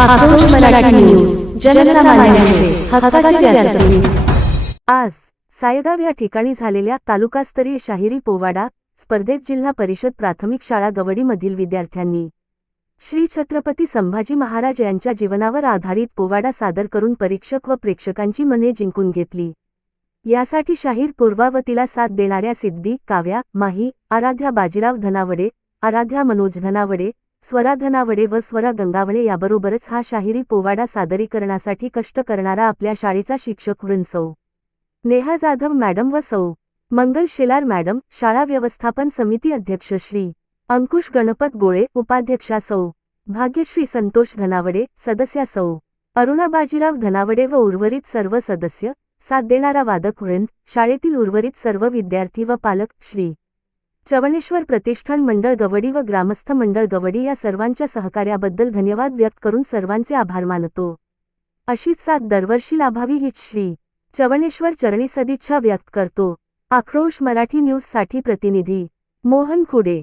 आक्रोश मराठी न्यूज, जनसामान्यांचे हक्काचे व्यासपीठ। आज सायगाव या ठिकाणी झालेल्या तालुकास्तरीय शाहिरी पोवाडा स्पर्धेत जिल्हा परिषद प्राथमिक शाळा गवडीमधील विद्यार्थ्यांनी श्री छत्रपती संभाजी महाराज यांच्या जीवनावर आधारित पोवाडा सादर करून परीक्षक व प्रेक्षकांची मने जिंकून घेतली। यासाठी शाहीर पूर्वावतीला साथ देणाऱ्या सिद्धी, काव्या, माही, आराध्या बाजीराव धनावडे, आराध्या मनोज धनावडे, स्वरा धनावडे व स्वरा गंगावणे याबरोबरच हा शाहिरी पोवाडा सादरीकरणासाठी कष्ट करणारा आपल्या शाळेचा शिक्षक वृंद सौ. नेहा जाधव मॅडम व सौ. मंगल शेलार मॅडम, शाळा व्यवस्थापन समिती अध्यक्ष श्री. अंकुश गणपत गोळे, उपाध्यक्षा सौ. भाग्यश्री संतोष धनावडे, सदस्या सौ. अरुणा बाजीराव धनावडे व उर्वरित सर्व सदस्य, साथ देणारा वादक वृंद, शाळेतील उर्वरित सर्व विद्यार्थी व पालक, श्री. चवणेश्वर प्रतिष्ठान मंडळ गवडी व ग्रामस्थ मंडळ गवडी या सर्वांच्या सहकार्याबद्दल धन्यवाद व्यक्त करून सर्वांचे आभार मानतो। अशीच साथ दरवर्षी लाभावी हीच श्री. चवणेश्वर चरणी सदिच्छा व्यक्त करतो। आक्रोश मराठी न्यूज साठी प्रतिनिधी मोहन खुडे।